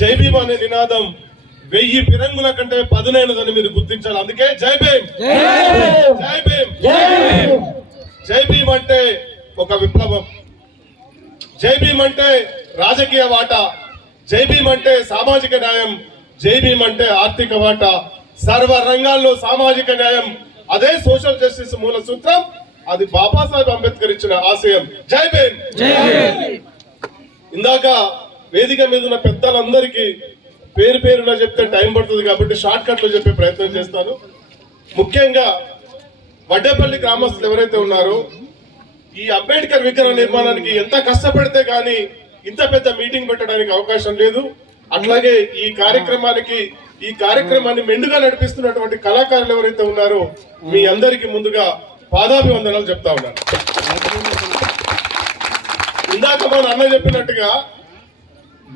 జై భీమ్ అనే నినాదం 1000 ఫిరంగుల కంటే పదునైనదని మీరు గుర్తించాలి. అందుకే జై భీమ్, జై భీమ్, జై భీమ్ అంటే ఒక విప్లవం, జై భీమ్ అంటే రాజకీయ వాటా, జై భీమ్ అంటే సామాజిక న్యాయం, జై భీమ్ అంటే ఆర్థిక వాటా, సర్వ రంగాల్లో సామాజిక న్యాయం. అదే సోషల్ జస్టిస్ మూల సూత్రం. అది బాబాసాహెబ్ అంబేద్కర్ ఇచ్చిన ఆశయం. జై భీమ్. ఇందాక వేదిక మీద ఉన్న పెద్దలందరికీ పేరు పేరున చెప్తే టైం పడుతుంది కాబట్టి షార్ట్ కట్ లో చెప్పే ప్రయత్నం చేస్తాను. ముఖ్యంగా వడ్డేపల్లి గ్రామస్తులు ఎవరైతే ఉన్నారో ఈ అంబేద్కర్ విగ్రహ నిర్మాణానికి ఎంత కష్టపడితే గానీ ఇంత పెద్ద మీటింగ్ పెట్టడానికి అవకాశం లేదు. అట్లాగే ఈ కార్యక్రమాన్ని మెండుగా నడిపిస్తున్నటువంటి కళాకారులు ఎవరైతే ఉన్నారో మీ అందరికీ ముందుగా పాదాభివందనాలు చెప్తా ఉన్నాను. ఇందాక మన అన్న చెప్పినట్టుగా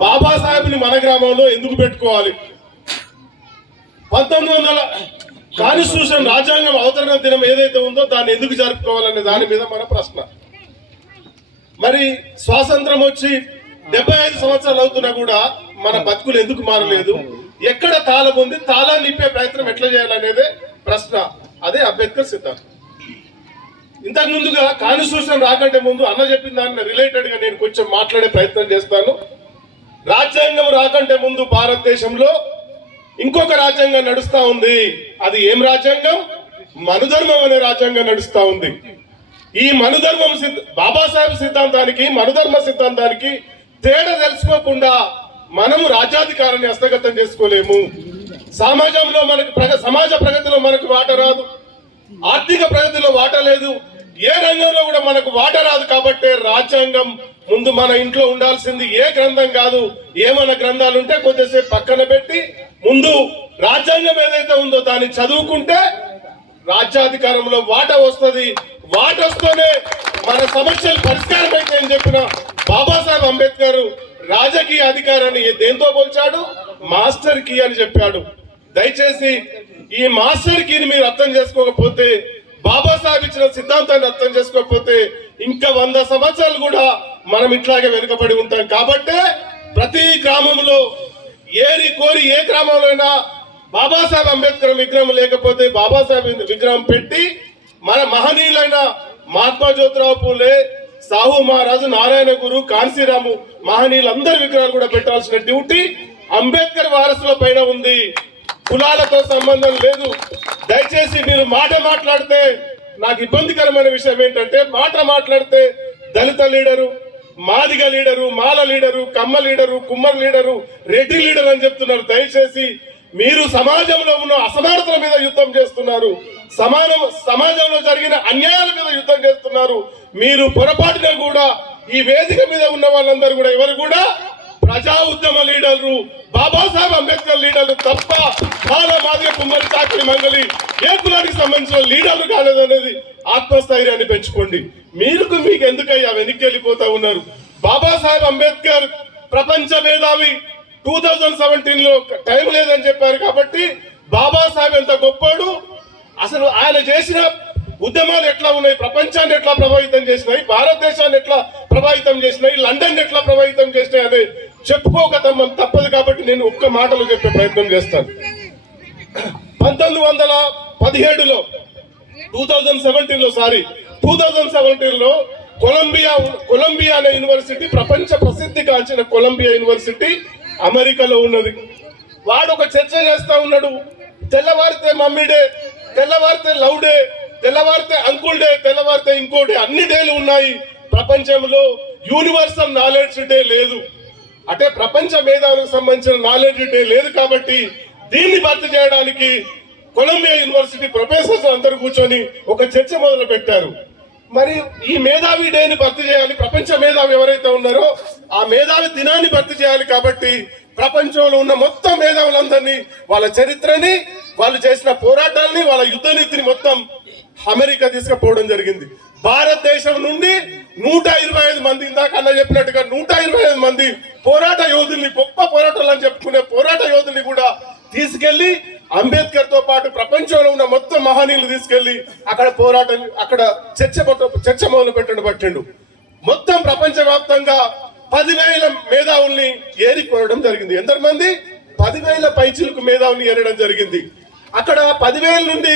బాబాసాహెబ్ని మన గ్రామంలో ఎందుకు పెట్టుకోవాలి? 1900 కాన్స్టిట్యూషన్ రాజ్యాంగం అవతరణ దినం ఏదైతే ఉందో దాన్ని ఎందుకు జరుపుకోవాలనే దాని మీద మన ప్రశ్న. మరి స్వాతంత్రం వచ్చి 75 సంవత్సరాలు అవుతున్నా కూడా మన బతుకులు ఎందుకు మారలేదు? ఎక్కడ తాళం ఉంది? తాళాన్ని నింపే ప్రయత్నం ఎట్లా చేయాలనేదే ప్రశ్న. అదే అంబేద్కర్ సిద్ధాంతం. ఇంతకు ముందుగా కాన్స్టిట్యూషన్ రాకంటే ముందు అన్న చెప్పిన దాన్ని రిలేటెడ్ గా నేను కొంచెం మాట్లాడే ప్రయత్నం చేస్తాను. రాజ్యాంగం రాకంటే ముందు భారతదేశంలో ఇంకొక రాజ్యాంగం నడుస్తా ఉంది. అది ఏం రాజ్యాంగం? మనుధర్మం అనే రాజ్యాంగం నడుస్తా ఉంది. ఈ మనుధర్మం బాబాసాహెబ్ సిద్ధాంతానికి మనుధర్మ సిద్ధాంతానికి తేడా తెలుసుకోకుండా మనము రాజ్యాధికారాన్ని హస్తగతం చేసుకోలేము. సమాజంలో సమాజ ప్రగతిలో మనకు వాట రాదు, ఆర్థిక ప్రగతిలో వాట లేదు, ఏ రంగంలో కూడా మనకు వాట రాదు. కాబట్టి రాజ్యాంగం ముందు మన ఇంట్లో ఉండాల్సింది ఏ గ్రంథం కాదు. ఏమైనా గ్రంథాలు ఉంటే కొద్దిసేపు పక్కన పెట్టి ముందు రాజ్యాంగం ఏదైతే ఉందో దాన్ని చదువుకుంటే రాజ్యాధికారంలో వాట వస్తుంది. వాట వస్తేనే మన సమస్యలు పరిష్కారం అయితే అని చెప్పిన బాబాసాహెబ్ అంబేద్కర్ రాజకీయ అధికారాన్ని దేంతో పోల్చాడు? మాస్టర్ కీ అని చెప్పాడు. దయచేసి ఈ మాస్టర్ కీని మీరు అర్థం చేసుకోకపోతే, బాబాసాహెబ్ ఇచ్చిన సిద్ధాంతాన్ని అర్థం చేసుకోకపోతే ఇంకా 100 సంవత్సరాలు కూడా మనం ఇట్లాగే వెనుకబడి ఉంటాం. కాబట్టే ప్రతి గ్రామంలో ఏరి కోరి ఏ గ్రామంలో అయినా బాబాసాహెబ్ అంబేద్కర్ విగ్రహం లేకపోతే బాబాసాహెబ్ విగ్రహం పెట్టి మన మహనీయులైన మహాత్మా జ్యోతిరావు పూలే, సాహు మహారాజు, నారాయణ గురు, కాన్సీరాము మహనీయులందరి విగ్రహాలు కూడా పెట్టాల్సిన డ్యూటీ అంబేద్కర్ వారసుల పైన ఉంది. కులాలతో సంబంధం లేదు. దయచేసి మీరు మాట మాట్లాడితే నాకు ఇబ్బందికరమైన విషయం ఏంటంటే, మాట మాట్లాడితే దళిత లీడరు, మాదిగ లీడరు, మాల లీడరు, కమ్మ leader, Kummar leader, Reddy leader అని చెప్తున్నారు. దయచేసి మీరు సమాజంలో ఉన్న అసమానతల మీద యుద్ధం చేస్తున్నారు. సమాజంలో జరిగిన అన్యాయాల మీద యుద్ధం చేస్తున్నారు. మీరు పొరపాటున కూడా ఈ వేదిక మీద ఉన్న వాళ్ళందరూ కూడా ఎవరు కూడా ప్రజా ఉద్యమ లీడర్లు, బాబాసాహెబ్ అంబేద్కర్ లీడర్లు తప్ప మాల, మాదిగ, కుమ్మరి, చాకలి, మంగలి ఏ కులానికి సంబంధించిన లీడర్లు కాలేదనేది ఆత్మస్థైర్యాన్ని పెంచుకోండి. మీకు ఎందుకయ్యా వెనక్కి వెళ్ళిపోతా ఉన్నారు? బాబాసాహెబ్ అంబేద్కర్ ప్రపంచ మేధావి 2017లో టైం లేదని చెప్పారు. కాబట్టి బాబాసాహెబ్ ఎంత గొప్పాడు, అసలు ఆయన చేసిన ఉద్యమాలు ఎట్లా ఉన్నాయి, ప్రపంచాన్ని ఎట్లా ప్రభావితం చేసినాయి, భారతదేశాన్ని ఎట్లా ప్రభావితం చేసినాయి, లండన్ ఎట్లా ప్రభావితం చేసినాయి అనే చెప్పుకోక తప్పదు. కాబట్టి నేను ఒక్క మాటలో చెప్పే ప్రయత్నం చేస్తాను. 1917లో 2017లో కొలంబియా అనే యూనివర్సిటీ, ప్రపంచ ప్రసిద్ధి కాంచిన కొలంబియా యూనివర్సిటీ అమెరికాలో ఉన్నది. వాడు ఒక చర్చ చేస్తా ఉన్నాడు. తెల్లవారితే మమ్మీ డే, తెల్లవారితే లవ్ డే, తెల్లవారితే అంకుల్ డే, తెల్లవారితే ఇంకో డే, అన్ని డేలు ఉన్నాయి. ప్రపంచంలో యూనివర్సల్ నాలెడ్జ్ డే లేదు. అంటే ప్రపంచ మేధావులకు సంబంధించిన నాలెడ్జ్ డే లేదు. కాబట్టి దీన్ని భర్తీ చేయడానికి కొలంబియా యూనివర్సిటీ ప్రొఫెసర్స్ అందరూ కూర్చొని ఒక చర్చ మొదలు పెట్టారు. మరి ఈ మేధావి డేని భర్తీ చేయాలి, ప్రపంచ మేధావి ఎవరైతే ఉన్నారో ఆ మేధావి దినాన్ని భర్తీ చేయాలి. కాబట్టి ప్రపంచంలో ఉన్న మొత్తం మేధావులందరినీ, వాళ్ళ చరిత్రని, వాళ్ళు చేసిన పోరాటాలని, వాళ్ళ యుద్ధ నీతిని మొత్తం అమెరికా తీసుకుపోవడం జరిగింది. భారతదేశం నుండి 125 మంది, ఇందాక అన్న చెప్పినట్టుగా 125 మంది పోరాట యోధుల్ని, గొప్ప పోరాటాలు అని చెప్పుకునే పోరాట యోధుల్ని కూడా తీసుకెళ్లి అంబేద్కర్ తో పాటు ప్రపంచంలో ఉన్న మొత్తం మహనీయులు తీసుకెళ్లి అక్కడ చర్చ మొదలు పెట్టండు. మొత్తం ప్రపంచవ్యాప్తంగా 10,000 మేధావుల్ని ఏరికోవడం జరిగింది. ఎంతమంది? 10,000 పైచిలకు మేధావుల్ని ఏరడం జరిగింది. అక్కడ 10,000 నుండి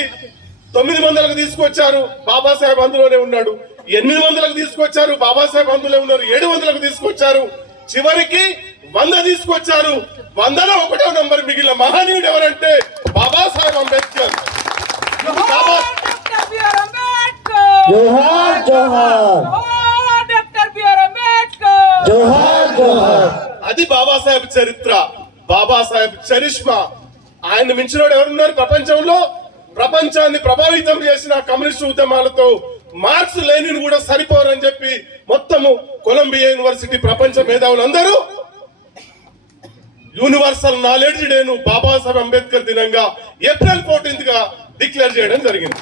900కు తీసుకొచ్చారు, బాబాసాహెబ్ అందులోనే ఉన్నాడు. 800కు తీసుకొచ్చారు, బాబాసాహెబ్ అందులో ఉన్నారు. 700కు తీసుకొచ్చారు, చివరికి 100 తీసుకొచ్చారు. 100లో 1వ నంబర్ మిగిలిన మహనీయుడు ఎవరంటే బాబాసాహెబ్ అంబేద్కర్. జోహార్ జోహార్ జోహార్ జోహార్. అది బాబాసాహెబ్ చరిత్ర, బాబాసాహెబ్ చరిష్మా. ఆయన మించినోడు ఎవరున్నారు ప్రపంచంలో? ప్రపంచాన్ని ప్రభావితం చేసిన కమ్యూనిస్టు ఉద్యమాలతో మార్క్స్ లెనిన్ కూడా సరిపోరని చెప్పి మొత్తము కొలంబియా యూనివర్సిటీ ప్రపంచ మేధావులందరూ యూనివర్సల్ నాలెడ్జ్ డేను బాబాసాహెబ్ అంబేద్కర్ దినంగా ఏప్రిల్ 14th గా డిక్లేర్ చేయడం జరిగింది.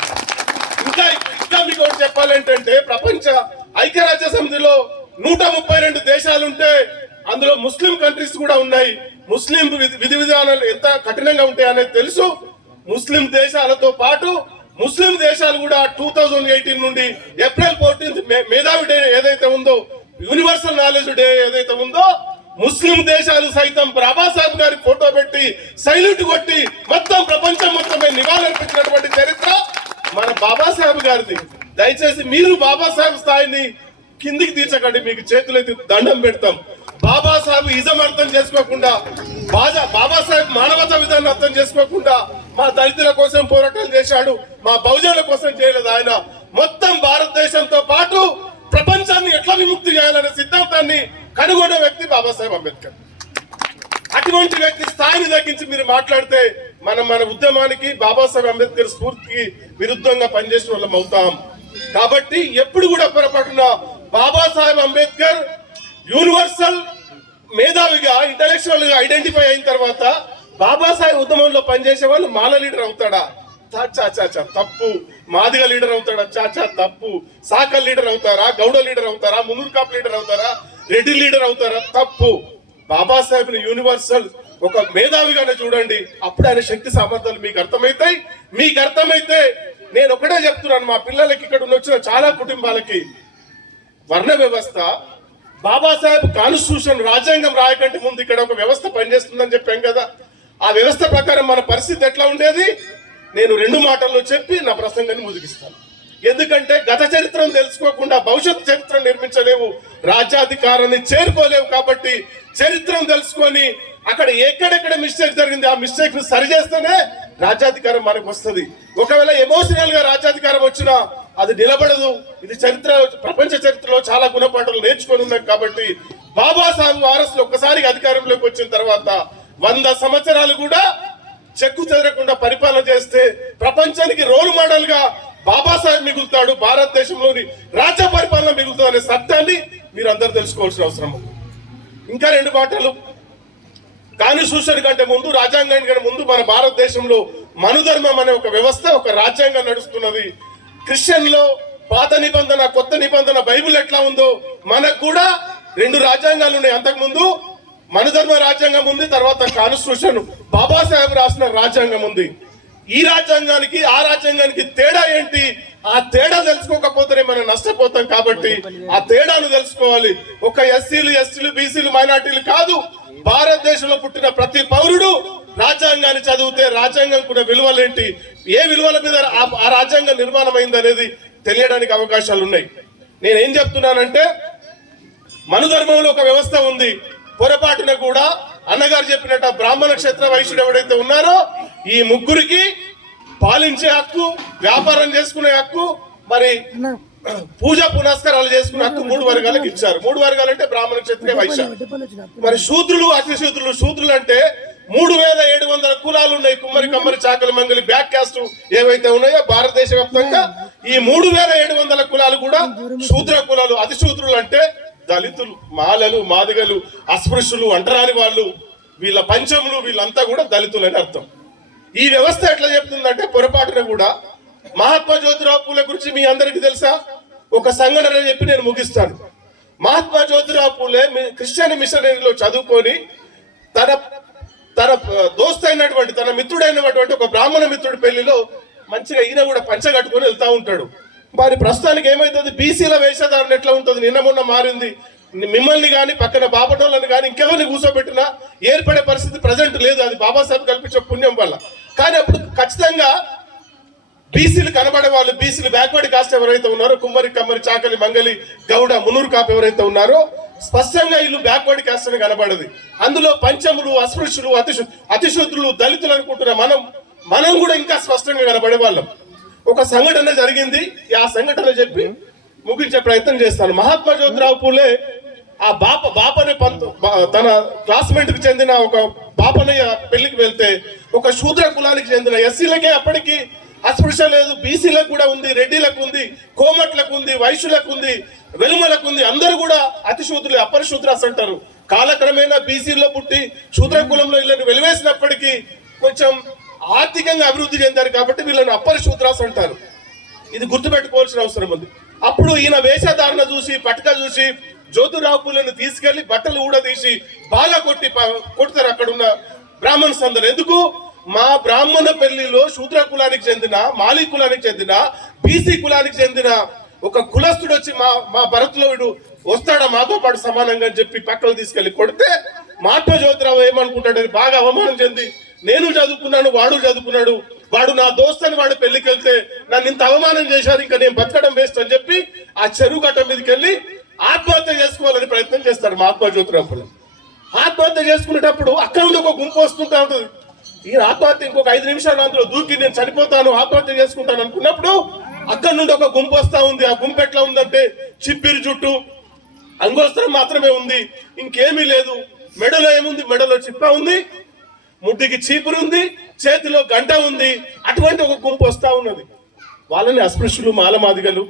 ఇంకా మీకు ఒకటి చెప్పాలంటే ప్రపంచ ఐక్యరాజ్య సమితిలో 132 దేశాలుంటే అందులో ముస్లిం కంట్రీస్ కూడా ఉన్నాయి. ముస్లిం విధి విధానాలు ఎంత కఠినంగా ఉంటాయనేది తెలుసు. ముస్లిం దేశాలతో పాటు ముస్లిం దేశాలు కూడా 2018 నుండి ఏప్రిల్ 14th మేధావి డే ఏదైతే ఉందో, యూనివర్సల్ నాలెడ్జ్ డే ఏదైతే ఉందో, ముస్లిం దేశాలు సైతం బాబాసాహెబ్ గారి ఫోటో పెట్టి సైల్యూట్ కొట్టి మొత్తం ప్రపంచం మొత్తమే నివాళులర్పించినటువంటి చరిత్ర మన బాబాసాహెబ్ గారిది. దయచేసి మీరు బాబాసాహెబ్ స్థాయిని కిందికి తీర్చకండి, మీకు చేతులైతే దండం పెడతాం. బాబాసాహెబ్ ఇజం అర్థం చేసుకోకుండా, బాబాసాహెబ్ మానవతా విధానం అర్థం చేసుకోకుండా మా దళితుల కోసం పోరాటాలు చేశాడు, మా బహుజనుల కోసం చేయలేదు. ఆయన మొత్తం భారతదేశంతో పాటు ప్రపంచాన్ని ఎట్లా విముక్తి చేయాలనే సిద్ధాంతాన్ని కనుగొన్న వ్యక్తి బాబాసాహెబ్ అంబేద్కర్. అటువంటి వ్యక్తి స్థాయిని తగ్గించి మీరు మాట్లాడితే మన ఉద్యమానికి బాబాసాహెబ్ అంబేద్కర్ స్ఫూర్తికి విరుద్ధంగా పనిచేసిన వాళ్ళం అవుతాం. కాబట్టి ఎప్పుడు కూడా పొరపాటున బాబాసాహెబ్ అంబేద్కర్ యూనివర్సల్ మేధావిగా, ఇంటలెక్చువల్ గా ఐడెంటిఫై అయిన తర్వాత బాబాసాహెబ్ ఉద్యమంలో పనిచేసే వాళ్ళు మాల లీడర్ అవుతాడా? చాచా తప్పు. మాదిగ లీడర్ అవుతాడా? చాచా తప్పు. సాకల్ లీడర్ అవుతారా? గౌడ లీడర్ అవుతారా? మున్నూరు కాపు లీడర్ అవుతారా? రెడ్డి లీడర్ అవుతారా? తప్పు. బాబాసాహెబ్ ని యూనివర్సల్ ఒక మేధావిగానే చూడండి, అప్పుడు ఆయన శక్తి సామర్థ్యాలు మీకు అర్థమైతాయి. మీకు అర్థమైతే నేను ఒకటే చెప్తున్నాను, మా పిల్లలకి ఇక్కడ వచ్చిన చాలా కుటుంబాలకి వర్ణ వ్యవస్థ, బాబాసాహెబ్ కాన్స్టిట్యూషన్ రాజ్యాంగం రాయకంటే ముందు ఇక్కడ ఒక వ్యవస్థ పనిచేస్తుందని చెప్పాం కదా, ఆ వ్యవస్థ ప్రకారం మన పరిస్థితి ఎట్లా ఉండేది నేను 2 మాటల్లో చెప్పి నా ప్రసంగాన్ని ముగిస్తాను. ఎందుకంటే గత చరిత్రను తెలుసుకోకుండా భవిష్యత్ చరిత్ర నిర్మించలేవు, రాజ్యాధికారాన్ని చేరుకోలేవు. కాబట్టి చరిత్రను తెలుసుకొని అక్కడ ఎక్కడెక్కడ మిస్టేక్ జరిగింది ఆ మిస్టేక్ ను సరి చేస్తేనే రాజ్యాధికారం మనకు వస్తుంది. ఒకవేళ ఎమోషనల్ గా రాజ్యాధికారం వచ్చినా అది నిలబడదు. ఇది చరిత్ర, ప్రపంచ చరిత్రలో చాలా గుణపాఠాలు నేర్చుకొని ఉన్నాం. కాబట్టి బాబాసాహెబ్ వారసులు ఒక్కసారి అధికారంలోకి వచ్చిన తర్వాత 100 సంవత్సరాలు కూడా చెక్కు చెదరకుండా పరిపాలన చేస్తే ప్రపంచానికి రోల్ మోడల్ గా బాబాసాహెబ్ మిగులుతాడు, భారతదేశంలోని రాజ్య పరిపాలన మిగులుతుంది అనే సత్యాన్ని మీరు అందరూ తెలుసుకోవాల్సిన అవసరం. ఇంకా 2 మాటలు. కాన్స్టిట్యూషన్ కంటే ముందు, రాజ్యాంగం కంటే ముందు మన భారతదేశంలో మనుధర్మం అనే ఒక వ్యవస్థ, ఒక రాజ్యాంగం నడుస్తున్నది. క్రిస్టియన్ లో పాత నిబంధన, కొత్త నిబంధన, బైబిల్ ఎట్లా ఉందో మనకు కూడా 2 రాజ్యాంగాలు ఉన్నాయి. అంతకుముందు మనుధర్మ రాజ్యాంగం ఉంది, తర్వాత కాన్స్టిట్యూషన్ బాబాసాహెబ్ రాసిన రాజ్యాంగం ఉంది. ఈ రాజ్యాంగానికి ఆ రాజ్యాంగానికి తేడా ఏంటి? ఆ తేడా తెలుసుకోకపోతేనే మనం నష్టపోతాం. కాబట్టి ఆ తేడాను తెలుసుకోవాలి. ఒక ఎస్సీలు, బీసీలు, మైనార్టీలు కాదు, భారతదేశంలో పుట్టిన ప్రతి పౌరుడు రాజ్యాంగాన్ని చదివితే రాజ్యాంగం కూడా విలువలేంటి, ఏ విలువల మీద ఆ రాజ్యాంగం నిర్మాణం అయింది అనేది తెలియడానికి అవకాశాలు ఉన్నాయి. నేనేం చెప్తున్నానంటే, మనుధర్మంలో ఒక వ్యవస్థ ఉంది. పొరపాటున కూడా అన్నగారు చెప్పినట్టు బ్రాహ్మణ క్షత్ర వైశ్యుడు ఎవడైతే ఉన్నారో ఈ ముగ్గురికి పాలించే హక్కు, వ్యాపారం చేసుకునే హక్కు, మరి పూజా పునస్కారాలు చేసుకునే హక్కు 3 వర్గాలకు ఇచ్చారు. 3 వర్గాలు అంటే బ్రాహ్మణ, క్షత్రియ, వైశ్య. మరి శూద్రులు, అతిశూద్రులు. శూద్రులు అంటే 3700 కులాలు ఉన్నాయి. కుమ్మరి, కమ్మరి, చాకలి, మంగలి, బ్యాక్ క్యాస్ట్ ఏవైతే ఉన్నాయో భారతదేశ వ్యాప్తంగా ఈ 3700 కులాలు కూడా శూద్ర కులాలు. అతిశూద్రులు అంటే దళితులు, మాలలు, మాదిగలు, అస్పృశ్యులు, అంటరాని వాళ్ళు, వీళ్ళ పంచములు, వీళ్ళంతా కూడా దళితులు అని అర్థం. ఈ వ్యవస్థ ఎట్లా చెప్తుందంటే పొరపాటున కూడా మహాత్మా జ్యోతిరావు పూలే గురించి మీ అందరికీ తెలుసా? ఒక సంఘటన చెప్పి నేను ముగిస్తాను. మహాత్మా జ్యోతిరావు పూలే క్రిస్టియన్ మిషనరీలో చదువుకొని తన దోస్తు అయినటువంటి, తన మిత్రుడైనటువంటి ఒక బ్రాహ్మణ మిత్రుడి పెళ్లిలో మంచిగా ఈయన కూడా పంచ కట్టుకొని వెళ్తా ఉంటాడు. మరి ప్రస్తుతానికి ఏమైతుంది, బీసీల వేషధారణ ఎట్లా ఉంటుంది, నిన్న మొన్న మారింది. మిమ్మల్ని కానీ పక్కన బాపటోళ్ళని కానీ ఇంకెవరిని కూర్చోబెట్టినా ఏర్పడే పరిస్థితి ప్రజెంట్ లేదు. అది బాబాసాహెబ్ కల్పించే పుణ్యం వల్ల. కానీ అప్పుడు ఖచ్చితంగా బీసీలు కనబడే వాళ్ళు, బీసీలు బ్యాక్వర్డ్ కాస్ట్ ఎవరైతే ఉన్నారో, కుమ్మరి, కమ్మరి, చాకలి, మంగలి, గౌడ, మునూరు కాపు ఎవరైతే ఉన్నారో స్పష్టంగా వీళ్ళు బ్యాక్వర్డ్ కాస్ట్ అని కనబడదు. అందులో పంచములు, అస్పృశ్యులు, అతిశూద్రులు, దళితులు అనుకుంటున్న మనం కూడా ఇంకా స్పష్టంగా కనబడే వాళ్ళం. ఒక సంఘటన జరిగింది, ఆ సంఘటన చెప్పి ముగించే ప్రయత్నం చేస్తాను. మహాత్మా జ్యోతిరావు పూలే ఆ బాపనే తన క్లాస్మేట్ కి చెందిన ఒక బాపనయ్య పెళ్లికి వెళ్తే ఒక శూద్ర కులానికి చెందిన ఎస్సీలకే అప్పటికి అస్పృశ్య లేదు, బీసీలకు కూడా ఉంది, రెడ్డిలకు ఉంది, కోమట్లకు ఉంది, వైశ్యులకు ఉంది, వెలుమలకు ఉంది. అందరూ కూడా అతిశూద్రులు, అప్పర శూద్రాస్ అంటారు. కాలక్రమేణా బీసీలో పుట్టి శూద్ర కులంలో వీళ్ళని వెలివేసినప్పటికీ కొంచెం ఆర్థికంగా అభివృద్ధి చెందారు కాబట్టి వీళ్ళని అప్పర శూద్రాస్ అంటారు. ఇది గుర్తుపెట్టుకోవాల్సిన అవసరం ఉంది. అప్పుడు ఈయన వేషధారణ చూసి, పట్క చూసి జ్యోతిరావు పూలను తీసుకెళ్లి బట్టలు ఊడదీసి బాగా కొడతారు అక్కడున్న బ్రాహ్మణ్స్ అందరూ. ఎందుకు? మా బ్రాహ్మణ పెళ్లిలో శూద్ర కులానికి చెందిన, మాలి కులానికి చెందిన, బీసీ కులానికి చెందిన ఒక కులస్తుడు వచ్చి మా భరత్లో వీడు వస్తాడా మాతో పాటు సమానంగా అని చెప్పి పక్కలు తీసుకెళ్లి కొడితే మహాత్మా జ్యోతిరావు ఏమనుకుంటాడని బాగా అవమానం చెంది, నేను చదువుకున్నాను, వాడు చదువుకున్నాడు, వాడు నా దోస్త్ అని వాడు పెళ్లికి వెళ్తే నన్ను ఇంత అవమానం చేశారు, ఇంకా నేను బతకడం వేస్ట్ అని చెప్పి ఆ చెరువు గట్ట మీదకి వెళ్ళి ఆత్మహత్య చేసుకోవాలని ప్రయత్నం చేస్తాడు మహాత్మా జ్యోతిరావు. ఆత్మహత్య చేసుకునేటప్పుడు అక్కడ నుండి ఒక గుంపు వస్తుంటా ఉంటుంది. ఈ ఆత్మహత్య ఇంకొక 5 నిమిషాలు అందులో దూకి నేను చనిపోతాను, ఆత్మహత్య చేసుకుంటాను అనుకున్నప్పుడు అక్కడ నుండి ఒక గుంపు వస్తా ఉంది. ఆ గుంపు ఎట్లా ఉందంటే చిప్పిరి జుట్టు, అంగోస్త్రం మాత్రమే ఉంది, ఇంకేమీ లేదు. మెడలో ఏముంది? మెడలో చిప్ప ఉంది, ముడ్డికి చీపురు ఉంది, చేతిలో గంట ఉంది. అటువంటి ఒక గుంపు వస్తా ఉన్నది. వాళ్ళని అస్పృశ్యులు, మాలమాదిగలు,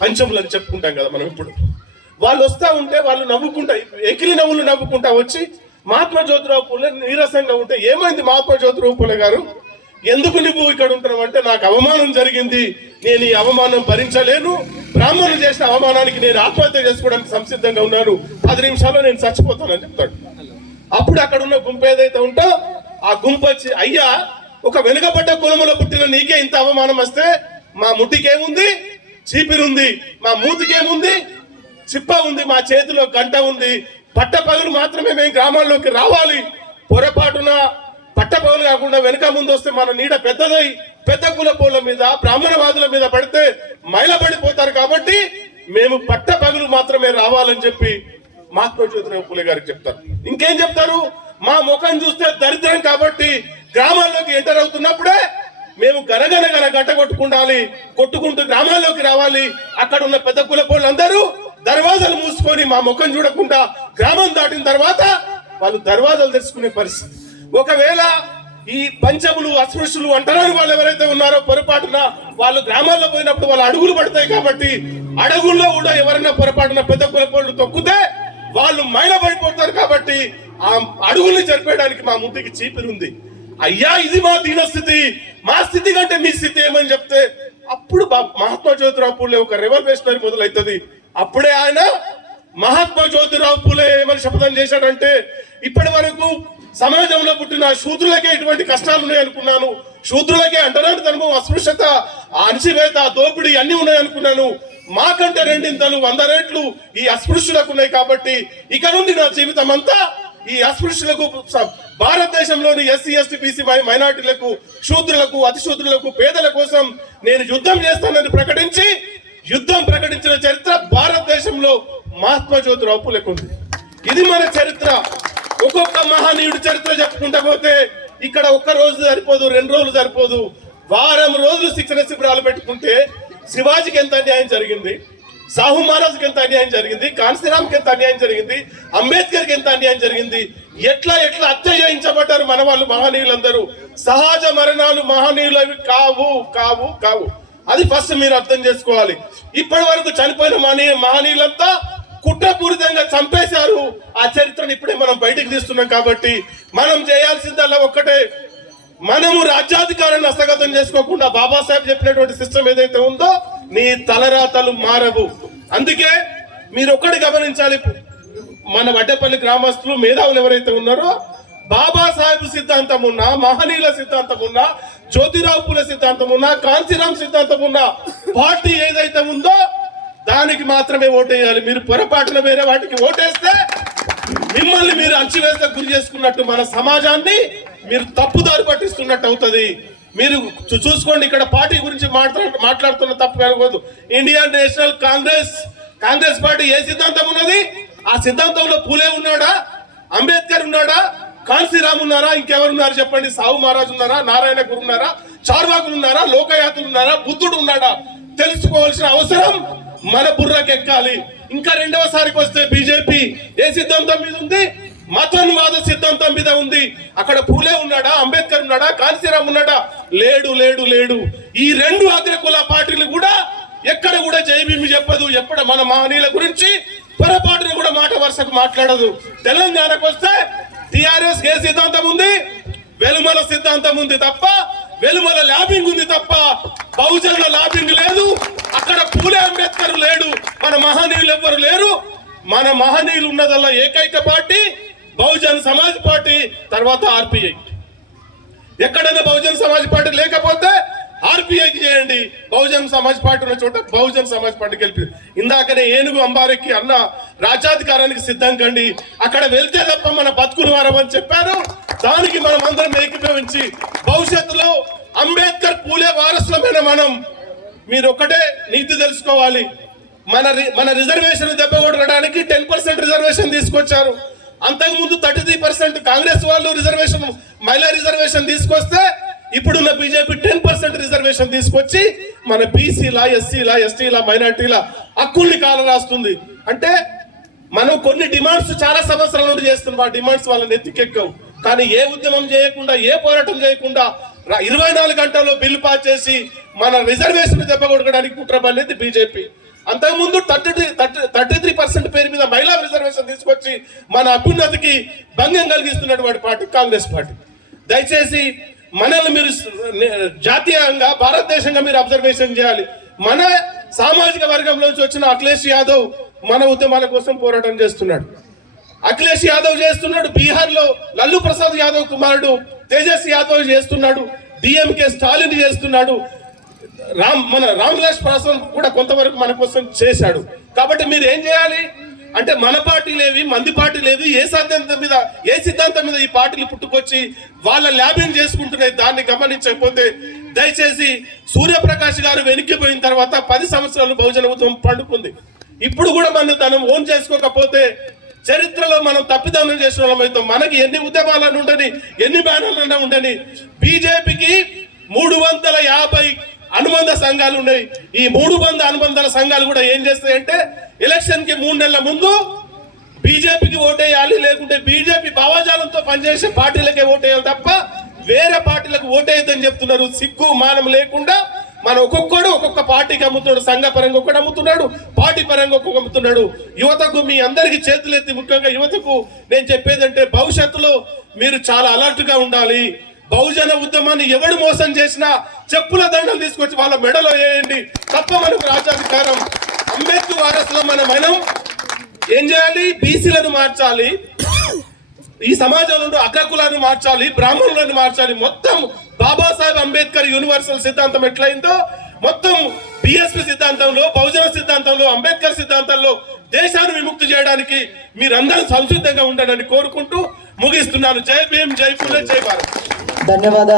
పంచములు అని చెప్పుకుంటాం కదా మనం. ఇప్పుడు వాళ్ళు వస్తా ఉంటే వాళ్ళు నవ్వుకుంటా, ఎకిలి నవ్వులు నవ్వుకుంటా వచ్చి మహాత్మా జ్యోతిరావు పూలే నీరసంగా ఉంటే, ఏమైంది మహాత్మా జ్యోతిరావు పూలే గారు, ఎందుకు నువ్వు ఇక్కడ ఉంటున్నావు అంటే, నాకు అవమానం జరిగింది, నేను ఈ అవమానం భరించలేను, బ్రాహ్మణులు చేసిన అవమానానికి నేను ఆత్మహత్య చేసుకోవడానికి సంసిద్ధంగా ఉన్నాను, 10 నిమిషాల్లో నేను చచ్చిపోతానని చెప్తాడు. అప్పుడు అక్కడ ఉన్న గుంపు ఏదైతే ఉంటో ఆ గుంపు వచ్చి, అయ్యా ఒక వెనుకబడ్డ కులములో పుట్టిన నీకే ఇంత అవమానం వస్తే మా ముట్టికేముంది? చీపిరుంది. మా మూతికేముంది? చిప్ప ఉంది. మా చేతిలో గంట ఉంది. పట్టపగలు మాత్రమే మేము గ్రామాల్లోకి రావాలి. పొరపాటున పట్టపగలు కాకుండా వెనుక ముందు వస్తే మన నీడ పెద్దదై పెద్ద కులపోళ్ళ మీద, బ్రాహ్మణవాదుల మీద పడితే మైలపడిపోతారు కాబట్టి మేము పట్టపగలు మాత్రమే రావాలని చెప్పి మహాత్మా జ్యోతిరావు పూలే గారికి చెప్తారు. ఇంకేం చెప్తారు? మా ముఖం చూస్తే దరిద్రం కాబట్టి గ్రామాల్లోకి ఎంటర్ అవుతున్నప్పుడే మేము గనగన గంట కొట్టుకుంటూ గ్రామాల్లోకి రావాలి. అక్కడ ఉన్న పెద్ద కులపోళ్ళందరూ దర్వాజాలు మూసుకొని మా ముఖం చూడకుండా గ్రామం దాటిన తర్వాత వాళ్ళు దర్వాజాలు తెరుచుకునే పరిస్థితి. ఒకవేళ ఈ పంచములు, అస్పృశ్యులు అంటరాని వాళ్ళు ఎవరైతే ఉన్నారో పొరపాటున వాళ్ళు గ్రామాల్లో పోయినప్పుడు వాళ్ళ అడుగులు పడతాయి కాబట్టి అడుగుల్లో కూడా ఎవరైనా పొరపాటున పెద్ద కులపోళ్ళు తొక్కితే వాళ్ళు మైలపడిపోతారు కాబట్టి ఆ అడుగుల్ని జరిపేయడానికి మా ముట్టికి చీపిరి ఉంది. అయ్యా ఇది మా దీనస్థితి, మా స్థితి కంటే మీ స్థితి ఏమని చెప్తే అప్పుడు మహాత్మా జ్యోతిరావు పూలే ఒక రెవల్యూషనరీ మొదలవుతుంది. అప్పుడే ఆయన మహాత్మా జ్యోతిరావు పూలే ఏమని శపథం చేశాడంటే, ఇప్పటి వరకు సమాజంలో పుట్టిన శూద్రులకే ఇటువంటి కష్టాలు ఉన్నాయి అనుకున్నాను, శూద్రులకే అంటరాని తనము, అస్పృశ్యత, అణచివేత, దోపిడీ అన్ని ఉన్నాయి అనుకున్నాను, మాకంటే 200 రెట్లు ఈ అస్పృశ్యులకు ఉన్నాయి కాబట్టి ఇక నుండి నా జీవితం అంతా ఈ అస్పృశ్యులకు, భారతదేశంలోని ఎస్సీ, ఎస్టీ, బీసీ, మైనార్టీలకు, శూద్రులకు, అతిశూద్రులకు, పేదల కోసం నేను యుద్ధం చేస్తానని ప్రకటించి యుద్ధం ప్రకటించిన చరిత్ర భారతదేశంలో మహాత్మా జ్యోతిరావు పూలేకు ఉంది. ఇది మన చరిత్ర. ఒక్కొక్క మహనీయుడి చరిత్ర చెప్పుకుంటా పోతే ఇక్కడ 1 రోజు సరిపోదు, 2 రోజులు సరిపోదు, వారం రోజులు శిక్షణ శిబిరాలు పెట్టుకుంటే శివాజీకి ఎంత అన్యాయం జరిగింది, సాహు మహారాజ్కి ఎంత అన్యాయం జరిగింది, కాన్సీరామ్కి ఎంత అన్యాయం జరిగింది, అంబేద్కర్కి ఎంత అన్యాయం జరిగింది, ఎట్లా హత్య చేయించబడ్డారు మన వాళ్ళు మహనీయులందరూ. సహజ మరణాలు మహనీయులు అవి కావు. అది ఫస్ట్ మీరు అర్థం చేసుకోవాలి. ఇప్పటి వరకు చనిపోయిన మహనీయులంతా కుట్రపూరితంగా చంపేశారు. ఆ చరిత్రను ఇప్పుడే మనం బయటికి తీస్తున్నాం కాబట్టి మనం చేయాల్సిందల్లా ఒక్కటే, మనము రాజ్యాధికారాన్ని హస్తగతం చేసుకోకుండా బాబాసాహెబ్ చెప్పినటువంటి సిస్టమ్ ఏదైతే ఉందో నీ తలరాతలు మారవు. అందుకే మీరు ఒక్కటి గమనించాలి, మన వడ్డేపల్లి గ్రామస్తులు, మేధావులు ఎవరైతే ఉన్నారో బాబాసాహెబ్ సిద్ధాంతం ఉన్నా, మహనీయుల సిద్ధాంతం ఉన్నా, జ్యోతిరావు పూలే సిద్ధాంతం ఉన్నా, కాంచీరామ్ సిద్ధాంతం ఉన్నా పార్టీ ఏదైతే ఉందో దానికి మాత్రమే ఓటేయాలి. మీరు పొరపాటున వేరే వాటికి ఓటేస్తే మిమ్మల్ని మీరు అంచివేస్తే గురి చేసుకున్నట్టు మన సమాజాన్ని మీరు తప్పుదారి పట్టిస్తున్నట్టు అవుతుంది. మీరు చూసుకోండి, ఇక్కడ పార్టీ గురించి మాట్లాడుతున్న తప్పు కనుకోదు. ఇండియన్ నేషనల్ కాంగ్రెస్ పార్టీ ఏ సిద్ధాంతం ఉన్నది? ఆ సిద్ధాంతంలో పూలే ఉన్నాడా, అంబేద్కర్ ఉన్నాడా, కాన్సీరామ్ ఉన్నారా, ఇంకెవరున్నారు చెప్పండి? సాహు మహారాజ్ ఉన్నారా, నారాయణ గురు ఉన్నారా, చార్వాకులు ఉన్నారా, లోకయాతులు ఉన్నారా, బుద్ధుడు ఉన్నాడా? తెలుసుకోవాల్సిన అవసరం మన బుర్రకెక్కాలి. ఇంకా రెండవసారికి వస్తే బీజేపీ ఏ సిద్ధాంతం మీద ఉంది? మతోన్మాద సిద్ధాంతం మీద ఉంది. అక్కడ పూలే ఉన్నాడా, అంబేద్కర్ ఉన్నాడా, కాన్సీరామ్ ఉన్నాడా? లేడు. ఈ రెండు అగ్రకుల పార్టీలు కూడా ఎక్కడ కూడా జైభీమి చెప్పదు. ఎప్పుడు మన మహనీయుల గురించి పొరపాటును కూడా మాట వరుసకు మాట్లాడదు. తెలంగాణకు వస్తే టిఆర్ఎస్ ఏ సిద్ధాంతం ఉంది? వెలుమల సిద్ధాంతం ఉంది తప్ప, వెలుమల ల్యాబింగ్ ఉంది తప్ప బహుజనుల ల్యాబింగ్ లేదు. అక్కడ పూలే అంబేద్కర్ లేడు. మన మహనీయులు ఎవ్వరు లేరు. మన మహనీయులు ఉన్నదల్లా ఏకైక పార్టీ బహుజన్ సమాజ్ పార్టీ, తర్వాత ఆర్పిఐ. ఎక్కడైనా బహుజన్ సమాజ్ పార్టీ లేకపోతే ఆర్పిఐకి చేయండి. బహుజన్ సమాజ్ పార్టీ ఉన్న చోట బహుజన్ సమాజ్ పార్టీకి వెళ్ళి ఇందాకనే ఏనుగు అంబారెక్కి అన్న రాజ్యాధికారానికి సిద్ధం కండి. అక్కడ వెళ్తే తప్ప మన బతుకులు వారమని చెప్పారు. దానికి మనం అందరం ఏకీభవించి భవిష్యత్తులో అంబేద్కర్ పూలే వారసులమైన మనం, మీరు ఒకటే నీతి తెలుసుకోవాలి. మన రిజర్వేషన్ దెబ్బ కొట్టడానికి 10% రిజర్వేషన్ తీసుకొచ్చారు. అంతకుముందు 33% కాంగ్రెస్ వాళ్ళు రిజర్వేషన్, మహిళా రిజర్వేషన్ తీసుకొస్తే ఇప్పుడున్న బీజేపీ 10% రిజర్వేషన్ తీసుకొచ్చి మన బీసీల, ఎస్సీల, ఎస్టీల, మైనార్టీల హక్కుల్ని కాల రాస్తుంది. అంటే మనం కొన్ని డిమాండ్స్ చాలా సంవత్సరాల నుండి చేస్తున్నాం. ఆ డిమాండ్స్ వాళ్ళని ఎత్తికెక్కవు. కానీ ఏ ఉద్యమం చేయకుండా, ఏ పోరాటం చేయకుండా 24 గంటల్లో బిల్లు పాస్ చేసి మన రిజర్వేషన్ దెబ్బ కొట్టడానికి కుట్ర పనేది బీజేపీ. అంతకుముందు 33% పేరు మీద మహిళా రిజర్వేషన్ తీసుకొచ్చి మన అభ్యున్నతికి భంగం కలిగిస్తున్నటువంటి పార్టీ కాంగ్రెస్ పార్టీ. దయచేసి మనల్ని మీరు జాతీయంగా, భారతదేశంగా మీరు అబ్జర్వేషన్ చేయాలి. మన సామాజిక వర్గంలోంచి వచ్చిన అఖిలేష్ యాదవ్ మన ఉద్యమాల కోసం పోరాటం చేస్తున్నాడు. అఖిలేష్ యాదవ్ చేస్తున్నాడు. బీహార్ లో లల్లు ప్రసాద్ యాదవ్ కుమారుడు తేజస్వి యాదవ్ చేస్తున్నాడు. డిఎంకే స్టాలిన్ చేస్తున్నాడు. మన రామ్ విలాస్ పాస్వాన్ కూడా కొంతవరకు మన కోసం చేశాడు. కాబట్టి మీరు ఏం చేయాలి అంటే, మన పార్టీలేవి, మంది పార్టీలేవి, ఏ సిద్ధాంతం మీద ఈ పార్టీలు పుట్టుకొచ్చి వాళ్ళ ల్యాబింగ్ చేసుకుంటున్నాయి, దాన్ని గమనించకపోతే దయచేసి సూర్యప్రకాష్ గారు వెనక్కిపోయిన తర్వాత 10 సంవత్సరాలు బహుజన ఉద్యమం పండుకుంది. ఇప్పుడు కూడా మనం తను ఓన్ చేసుకోకపోతే చరిత్రలో మనం తప్పిదానం చేసిన వాళ్ళమైతే మనకి ఎన్ని ఉద్యమాలను ఉండని, ఎన్ని బ్యానర్లన్నా ఉండని, బీజేపీకి 350 అనుబంధ సంఘాలు ఉన్నాయి. ఈ 300 అనుబంధాల సంఘాలు కూడా ఏం చేస్తాయంటే, ఎలక్షన్ కి 3 నెలల ముందు బీజేపీకి ఓటేయాలి, లేకుంటే బీజేపీ భావజాలంతో పనిచేసే పార్టీలకే ఓటేయాలి తప్ప వేరే పార్టీలకు ఓటేయద్దని చెప్తున్నారు. సిగ్గు మానం లేకుండా మన ఒక్కొక్క పార్టీకి అమ్ముతున్నాడు. సంఘ పరంగా ఒకటి అమ్ముతున్నాడు, పార్టీ పరంగా ఒక్కొక్క అమ్ముతున్నాడు. యువతకు మీ అందరికి చేతులెత్తి, ముఖ్యంగా యువతకు నేను చెప్పేదంటే, భవిష్యత్తులో మీరు చాలా అలర్ట్ గా ఉండాలి. బహుజన ఉద్యమాన్ని ఎవడు మోసం చేసినా చెప్పుల దండలు తీసుకొచ్చి వాళ్ళ మెడలో వేయండి తప్ప మనకు రాజ్యాధికారం. అంబేద్కర్ వారసులో మనం ఏం చేయాలి? బీసీలను మార్చాలి, ఈ సమాజంలో అగ్రకులను మార్చాలి, బ్రాహ్మణులను మార్చాలి. మొత్తం బాబాసాహెబ్ అంబేద్కర్ యూనివర్సల్ సిద్ధాంతం ఎట్లయిందో మొత్తం బిఎస్పీ సిద్ధాంతంలో, బహుజన సిద్ధాంతంలో, అంబేద్కర్ సిద్ధాంతంలో దేశాన్ని విముక్తి చేయడానికి మీరందరూ సంసిద్ధంగా ఉండాలని కోరుకుంటూ ముగిస్తున్నాను. జై భీమ్, జై పూలే, జై భారత్. ధన్యవాదాలు.